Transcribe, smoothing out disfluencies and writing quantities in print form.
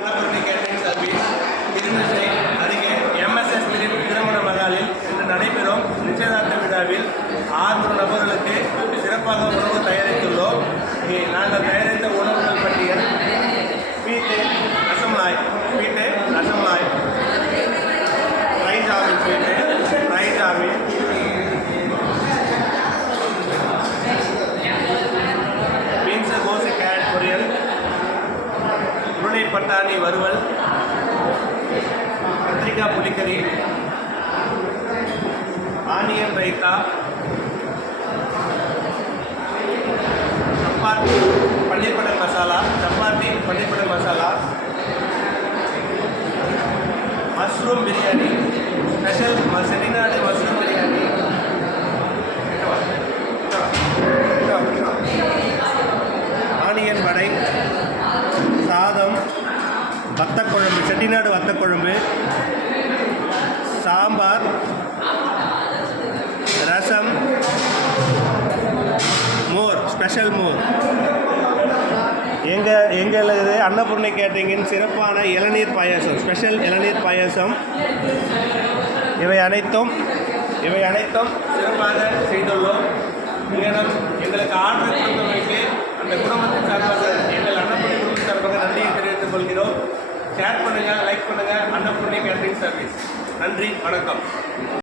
Catering service Tirunelveli அருகே MSS திருமண மகாலில் இன்று நடைபெறும் நிச்சயதார்த்த விழாவில் 600 நபர்களுக்கு சிறப்பாக உணவு தயாரித்துள்ளோம். நாங்கள் தயாரித்த உணவுகள் பட்டியல் beet rasmalai, fry jamun, beans கோஸ் கேரட் பொரியல், உருளை பட்டாணி வறுவல், கத்திரிக்காய் புளிக்கறி, onion raita, chapati paneer butter masala, mushroom biryani, special Chettinad mushroom biryani, onion vada, சாதம், வத்தக்குழம்பு, செட்டிநாடு வத்தக்குழம்பு, சாம்பார், ரசம், மோர், ஸ்பெஷல் மோர். எங்களது அன்னபூர்ணி கேட்டரிங்கின் சிறப்பான இளநீர் பாயாசம், ஸ்பெஷல் இளநீர் பாயாசம். இவை அனைத்தும் சிறப்பாக செய்துள்ளோம். எங்களுக்கு ஆர்டர் கொடுத்தவர்களுக்கு அந்த குடும்பத்தின் சார்பாக எங்கள் அன்னபூர்ணி குடும்பத்தின் சார்பாக நன்றியை தெரிவித்துக் கொள்கிறோம். ஷேர் பண்ணுங்கள், லைக் பண்ணுங்கள். Annapoorani catering service. நன்றி, வணக்கம்.